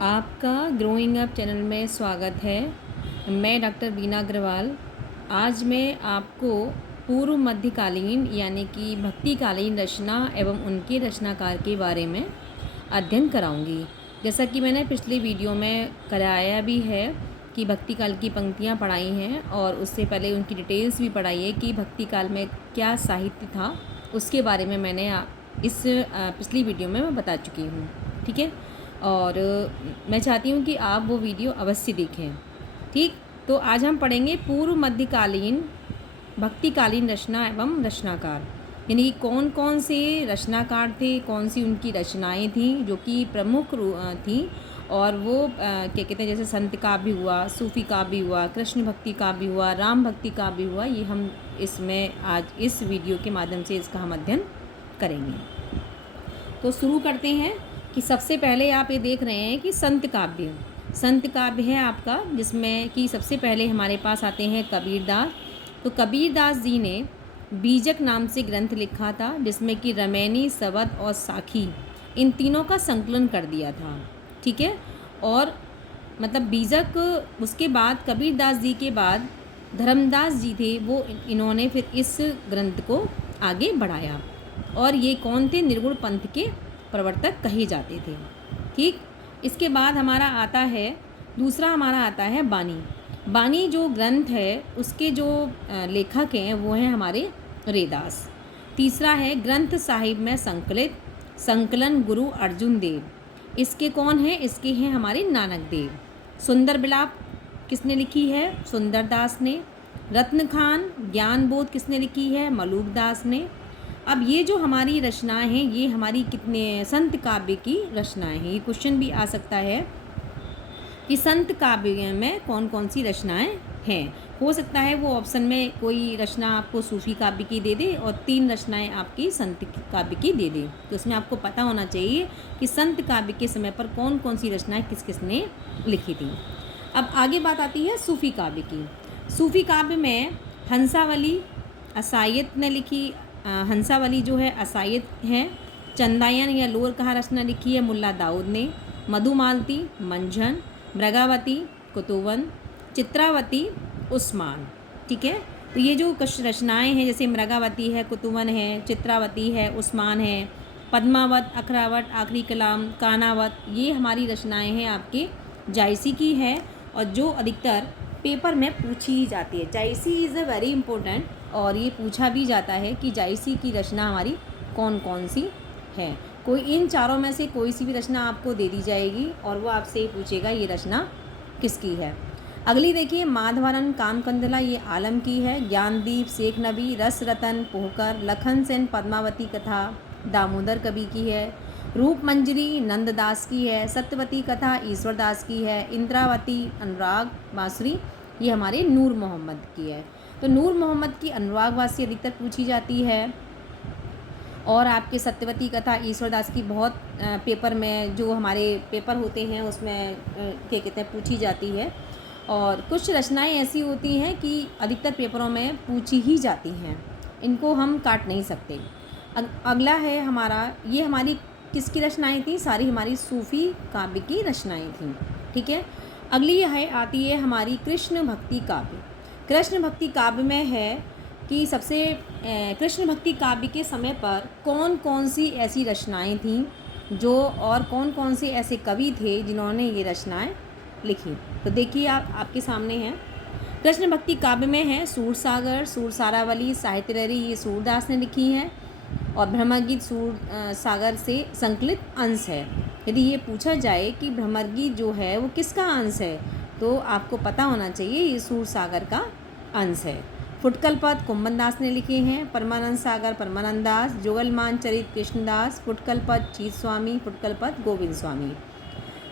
आपका growing up channel में स्वागत है। मैं डॉक्टर बीना अग्रवाल। आज मैं आपको पूर्व मध्यकालीन यानी कि भक्तिकालीन रचना एवं उनके रचनाकार के बारे में अध्ययन कराऊंगी। जैसा कि मैंने पिछले वीडियो में कराया भी है कि भक्ति काल की पंक्तियां पढ़ाई हैं और उससे पहले उनकी डिटेल्स भी पढ़ाई है कि भक्ति काल में क्या साहित्य था, उसके बारे में मैंने इस पिछली वीडियो में मैं बता चुकी हूँ। ठीक है, और मैं चाहती हूँ कि आप वो वीडियो अवश्य देखें। ठीक, तो आज हम पढ़ेंगे पूर्व मध्यकालीन भक्तिकालीन रचना एवं रचनाकार, यानी कि कौन कौन से रचनाकार थे, कौन सी उनकी रचनाएं थी जो कि प्रमुख थी। और वो क्या कहते हैं, जैसे संत काव्य हुआ, सूफी काव्य हुआ, कृष्ण भक्ति काव्य हुआ, राम भक्ति काव्य हुआ, ये हम इसमें आज इस वीडियो के माध्यम से इसका हम अध्ययन करेंगे। तो शुरू करते हैं कि सबसे पहले आप ये देख रहे हैं कि संत काव्य है आपका, जिसमें कि सबसे पहले हमारे पास आते हैं कबीरदास। तो कबीरदास जी ने बीजक नाम से ग्रंथ लिखा था, जिसमें कि रमैनी, सवद और साखी इन तीनों का संकलन कर दिया था। ठीक है, और मतलब बीजक, उसके बाद कबीरदास जी के बाद धर्मदास जी थे, वो इन्होंने फिर इस ग्रंथ को आगे बढ़ाया। और ये कौन थे? निर्गुण पंथ के प्रवर्तक कहे जाते थे। ठीक, इसके बाद हमारा आता है दूसरा, हमारा आता है बानी जो ग्रंथ है उसके जो लेखक हैं वो हैं हमारे रैदास। तीसरा है ग्रंथ साहिब में संकलन गुरु अर्जुन देव। इसके कौन हैं? इसके हैं हमारे नानक देव। सुंदर बिलाप किसने लिखी है? सुंदरदास ने। रत्न खान ज्ञान बोध किसने लिखी है? मलूक दास ने। अब ये जो हमारी रचनाएं हैं, ये हमारी कितने संत काव्य की रचनाएं हैं। ये क्वेश्चन भी आ सकता है कि संत काव्य में कौन कौन सी रचनाएं हैं। हो सकता है वो ऑप्शन में कोई रचना आपको सूफी काव्य की दे दे और 3 रचनाएं आपकी संत काव्य की दे दे। तो इसमें आपको पता होना चाहिए कि संत काव्य के समय पर कौन कौन सी रचनाएं किस किसने लिखी थी। अब आगे बात आती है सूफी काव्य की। सूफी काव्य में हंसावली असायत ने लिखी। हंसावली जो है असायत है। चंदायन या लोर कहा रचना लिखी है मुल्ला दाऊद ने। मधुमालती मंझन, मृगावती कुतुवन, चित्रावती उस्मान। ठीक है, तो ये जो कुछ रचनाएं हैं, जैसे मृगावती है, कुतुवन है, चित्रावती है, उस्मान है, पद्मावत, अखरावत, आखिरी कलाम, कानावत, ये हमारी रचनाएं हैं आपके जायसी की है और जो अधिकतर पेपर में पूछी ही जाती है। जायसी इज़ अ वेरी इंपॉर्टेंट, और ये पूछा भी जाता है कि जायसी की रचना हमारी कौन कौन सी है। कोई इन चारों में से कोई सी भी रचना आपको दे दी जाएगी और वो आपसे पूछेगा ये रचना किसकी है। अगली देखिए, माधवानंद कामकंदला, ये आलम की है। ज्ञानदीप शेख नबी, रस रतन पोहकर, लखन सेन पद्मावती कथा दामोदर कवि की है। रूप मंजरी नंददास की है। सत्यवती कथा ईश्वरदास की है। इंद्रावती अनुराग बांसुरी, ये हमारे नूर मोहम्मद की है। तो नूर मोहम्मद की अनुराग वासी अधिकतर पूछी जाती है, और आपके सत्यवती कथा ईश्वरदास की बहुत पेपर में, जो हमारे पेपर होते हैं उसमें क्या कहते हैं, पूछी जाती है। और कुछ रचनाएं ऐसी होती हैं कि अधिकतर पेपरों में पूछी ही जाती हैं, इनको हम काट नहीं सकते। अगला है हमारा, ये हमारी किसकी रचनाएं थी? सारी हमारी सूफी काव्य की रचनाएं थी। ठीक है, अगली है आती है हमारी कृष्ण भक्ति काव्य। कृष्ण भक्ति काव्य में है कि सबसे कृष्ण भक्ति काव्य के समय पर कौन कौन सी ऐसी रचनाएं थीं जो, और कौन कौन से ऐसे कवि थे जिन्होंने ये रचनाएं लिखी। तो देखिए आपके सामने हैं। कृष्ण भक्ति काव्य में है सूरसागर, सूरसारावली, साहित्य लहरी, ये सूरदास ने लिखी है, और ब्रह्मगीत सूर सागर से संकलित अंश है। यदि ये पूछा जाए कि ब्रह्मगीत जो है वो किसका अंश है, तो आपको पता होना चाहिए ये सूरसागर का अंश है। फुटकल पद कुंभनदास ने लिखे हैं। परमानंद सागर परमानंद दास, जुगलमान चरित कृष्णदास, फुटकल पद चीत स्वामी, फुटकल पद गोविंद स्वामी।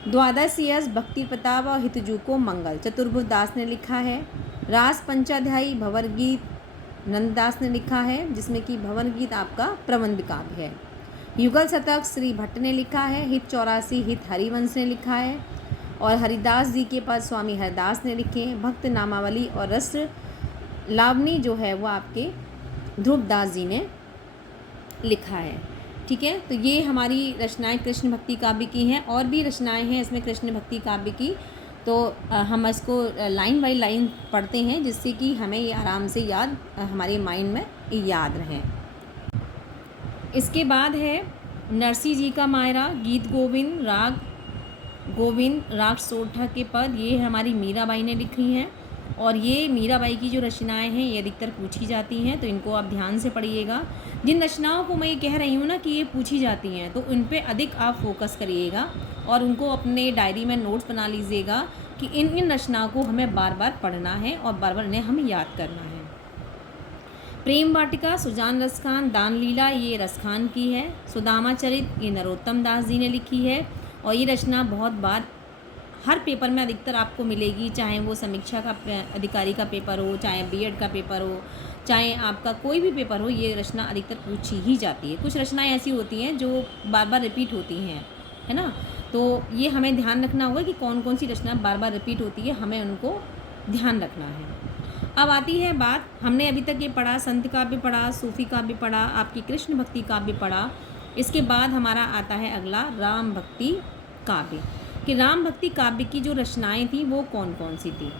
द्वादश यश भक्ति प्रताप और हितजू को मंगल, चतुर्भुज दास ने लिखा है। रास पंचाध्यायी भंवर गीत नंददास ने लिखा है, जिसमें कि भंवर गीत आपका प्रबंध काव्य है। युगल शतक श्री भट्ट ने लिखा है। हित 84 हित हरिवंश ने लिखा है, और हरिदास जी के पद स्वामी हरिदास ने लिखे हैं। भक्त नामावली और रस लावनी जो है वो आपके ध्रुवदास जी ने लिखा है। ठीक है। तो ये हमारी रचनाएं कृष्ण भक्ति काव्य की हैं। और भी रचनाएं हैं इसमें कृष्ण भक्ति काव्य की, तो हम इसको लाइन बाय लाइन पढ़ते हैं जिससे कि हमें ये आराम से याद हमारे माइंड में याद रहें। इसके बाद है नरसिंह जी का मायरा, गीत गोविंद राग सोरठा के पद, ये हमारी मीराबाई ने लिखी हैं। और ये मीराबाई की जो रचनाएं हैं ये अधिकतर पूछी जाती हैं, तो इनको आप ध्यान से पढ़िएगा। जिन रचनाओं को मैं ये कह रही हूँ ना कि ये पूछी जाती हैं, तो उन पे अधिक आप फोकस करिएगा और उनको अपने डायरी में नोट्स बना लीजिएगा कि इन रचनाओं को हमें बार बार पढ़ना है और बार बार इन्हें हमें याद करना है। प्रेम वाटिका सुजान रसखान, दान लीला ये रसखान की है। सुदामा चरित ये नरोत्तम दास जी ने लिखी है। और ये रचना बहुत बार हर पेपर में अधिकतर आपको मिलेगी, चाहे वो समीक्षा का अधिकारी का पेपर हो, चाहे बीएड का पेपर हो, चाहे आपका कोई भी पेपर हो, ये रचना अधिकतर पूछी ही जाती है। कुछ रचनाएं ऐसी होती हैं जो बार बार रिपीट होती हैं, है ना, तो ये हमें ध्यान रखना होगा कि कौन कौन सी रचना बार बार रिपीट होती है, हमें उनको ध्यान रखना है। अब आती है बात, हमने अभी तक ये पढ़ा, संत काव्य पढ़ा, सूफी काव्य पढ़ा, आपकी कृष्ण भक्ति काव्य पढ़ा। इसके बाद हमारा आता है अगला राम भक्ति काव्य, कि राम भक्ति काव्य की जो रचनाएं थी वो कौन कौन सी थी।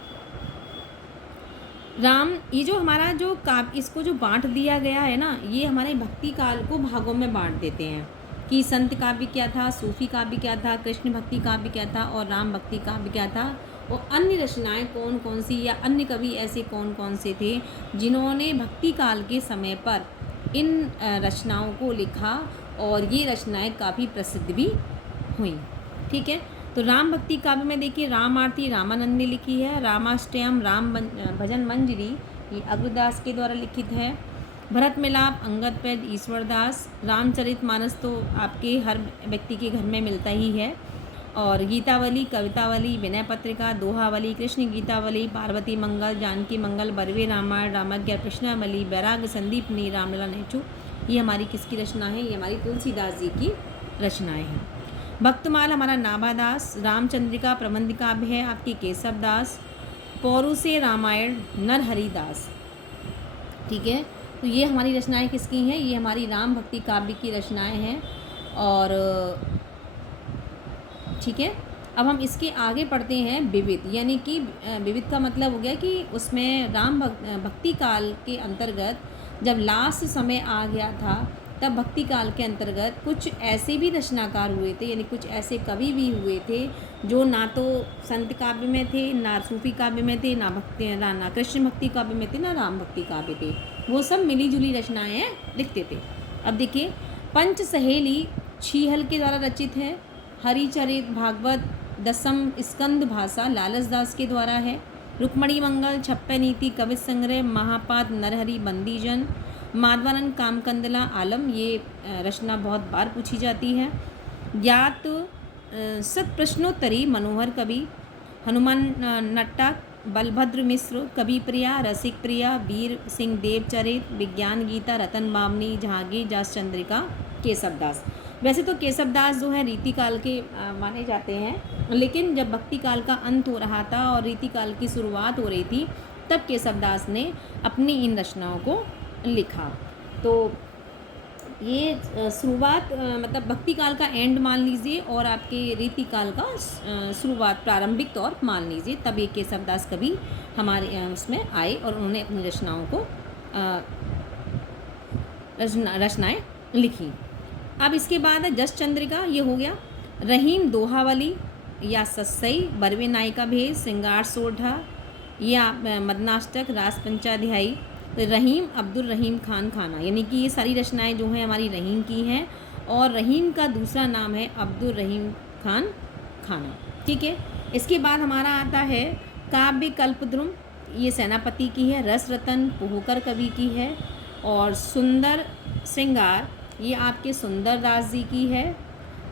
ये जो हमारा जो काव्य, इसको जो बांट दिया गया है ना, ये हमारे भक्ति काल को भागों में बांट देते हैं कि संत काव्य क्या था, सूफी काव्य क्या था, कृष्ण भक्ति काव्य क्या था और राम भक्ति काव्य क्या था, और अन्य रचनाएं कौन कौन सी या अन्य कवि ऐसे कौन कौन से थे जिन्होंने भक्ति काल के समय पर इन रचनाओं को लिखा और ये रचनाएं काफ़ी प्रसिद्ध भी हुई। ठीक है, तो राम भक्ति काव्य में देखिए, राम आरती रामानंद ने लिखी है। रामाष्टयम राम भजन मंजरी ये अग्रदास के द्वारा लिखित है। भरत मिलाप अंगद पैद ईश्वरदास। रामचरितमानस तो आपके हर व्यक्ति के घर में मिलता ही है। और गीतावली, कवितावली, विनय पत्रिका, दोहावली, कृष्ण गीतावली, पार्वती मंगल, जानकी मंगल, बरवे रामायण, रामज्ञा कृष्णावली, बैराग संदीपनी, रामलला नेचू, ये हमारी किसकी रचना है, ये हमारी तुलसीदास जी की रचनाएं हैं। भक्तमाल हमारा नाभादास। रामचंद्रिका प्रबंध काव्य है आपकी केशव दास। पौरु से रामायण नरहरिदास। ठीक है, तो ये हमारी रचनाएं किसकी हैं, ये हमारी राम भक्ति काव्य की रचनाएं हैं। और ठीक है, अब हम इसके आगे पढ़ते हैं विविध, यानी कि विविध का मतलब हो गया कि उसमें राम भक्ति काल के अंतर्गत जब लास्ट समय आ गया था, तब भक्ति काल के अंतर्गत कुछ ऐसे भी रचनाकार हुए थे, यानी कुछ ऐसे कवि भी हुए थे जो ना तो संत काव्य में थे, ना सूफी काव्य में थे, ना कृष्ण भक्ति काव्य में थे, ना राम भक्ति काव्य थे, वो सब मिली जुली रचनाएँ लिखते थे। अब देखिए, पंच सहेली छीहल के द्वारा रचित है। हरिचरित भागवत दसम स्कंद भाषा लालच दास के द्वारा है। रुक्मणी मंगल, छप्पन नीति, कवित संग्रह, महापाद, नरहरि, बंदीजन, माधवानंद कामकंदला आलम, ये रचना बहुत बार पूछी जाती है। ज्ञात सत प्रश्नोत्तरी मनोहर कवि, हनुमान नट्टा, बलभद्र मिश्र, कवि प्रिया, रसिक प्रिया, वीर सिंह देवचरित, विज्ञान गीता, रतन बामनी, जहांगीर दास चंद्रिका, केशव दास। वैसे तो केशव दास जो है रीति काल के माने जाते हैं, लेकिन जब भक्ति काल का अंत हो रहा था और रीति काल की शुरुआत हो रही थी, तब केशव दास ने अपनी इन रचनाओं को लिखा। तो ये शुरुआत मतलब भक्ति काल का एंड मान लीजिए और आपके रीति काल का शुरुआत, प्रारंभिक तौर मान लीजिए, तब ये केशव दास कवि हमारे उसमें आए और उन्होंने अपनी रचनाओं को रचनाएँ लिखी। अब इसके बाद है जस चंद्रिका, ये हो गया। रहीम दोहावली या सस्सई, बरवे नायिका भेद, श्रृंगार सोरठा या मदनाष्टक, रास पंचाध्यायी, रहीम अब्दुल रहीम खान खाना, यानी कि ये सारी रचनाएं जो हैं हमारी रहीम की हैं और रहीम का दूसरा नाम है अब्दुल रहीम खान खाना। ठीक है, इसके बाद हमारा आता है काव्य कल्पद्रुम, ये सेनापति की है। रस रतन पोहकर कवि की है। और सुंदर श्रृंगार ये आपके सुंदर दास जी की है।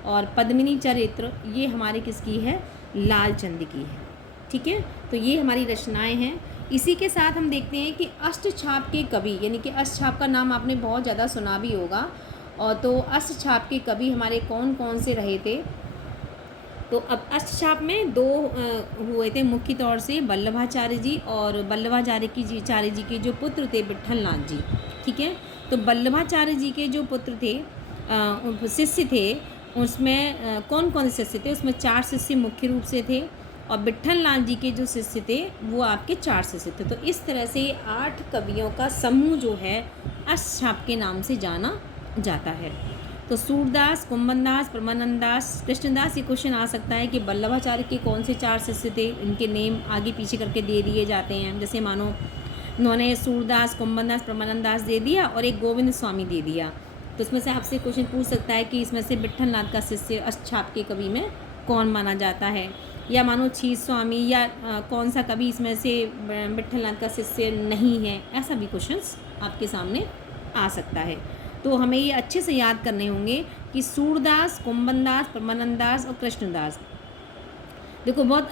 और पद्मिनी चरित्र ये हमारे किसकी है, लालचंद की है। ठीक है, तो ये हमारी रचनाएं हैं। इसी के साथ हम देखते हैं कि अष्टछाप के कवि, यानी कि अष्टछाप का नाम आपने बहुत ज़्यादा सुना भी होगा। और तो अष्टछाप के कवि हमारे कौन कौन से रहे थे, तो अब अष्टछाप में दो हुए थे मुख्य तौर से, वल्लभाचार्य जी और वल्लभाचार्य जी के जो पुत्र थे विट्ठल नाथ जी। ठीक है, तो वल्लभाचार्य जी के जो पुत्र थे शिष्य थे उसमें कौन कौन से शिष्य थे, उसमें 4 शिष्य मुख्य रूप से थे और विट्ठल लाल जी के जो शिष्य थे वो आपके 4 शिष्य थे। तो इस तरह से 8 कवियों का समूह जो है अष्टछाप के नाम से जाना जाता है। तो सूरदास, कुंभनदास, परमानंददास, कृष्णदास, ये क्वेश्चन आ सकता है कि वल्लभाचार्य के कौन से 4 शिष्य थे, इनके नेम आगे पीछे करके दे दिए जाते हैं। जैसे मानो उन्होंने सूरदास, कुंभनदास, परमानंददास दे दिया और एक गोविंद स्वामी दे दिया, तो इसमें से आपसे क्वेश्चन पूछ सकता है कि इसमें से विट्ठल नाथ का शिष्य अष्टछाप के कवि में कौन माना जाता है, या मानो छीस स्वामी या कौन सा कवि इसमें से विट्ठल नाथ का शिष्य नहीं है, ऐसा भी क्वेश्चंस आपके सामने आ सकता है। तो हमें ये अच्छे से याद करने होंगे कि सूरदास, कुंभनदास, परमानंददास और कृष्णदास, देखो बहुत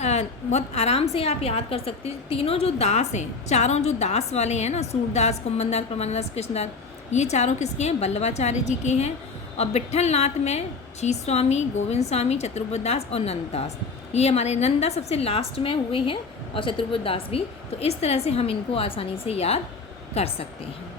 आराम से आप याद कर सकते हैं। तीनों जो दास हैं, चारों जो दास वाले हैं ना, सूरदास, कुंभनदास, परमानंददास, कृष्णदास, ये चारों किसके हैं, वल्लभाचार्य जी के हैं। और विट्ठल नाथ में छीस स्वामी, गोविंद स्वामी, चतुर्बुद्ध दास और नंददास, ये हमारे नंददास सबसे लास्ट में हुए हैं और चतुर्बुद्ध दास भी। तो इस तरह से हम इनको आसानी से याद कर सकते हैं।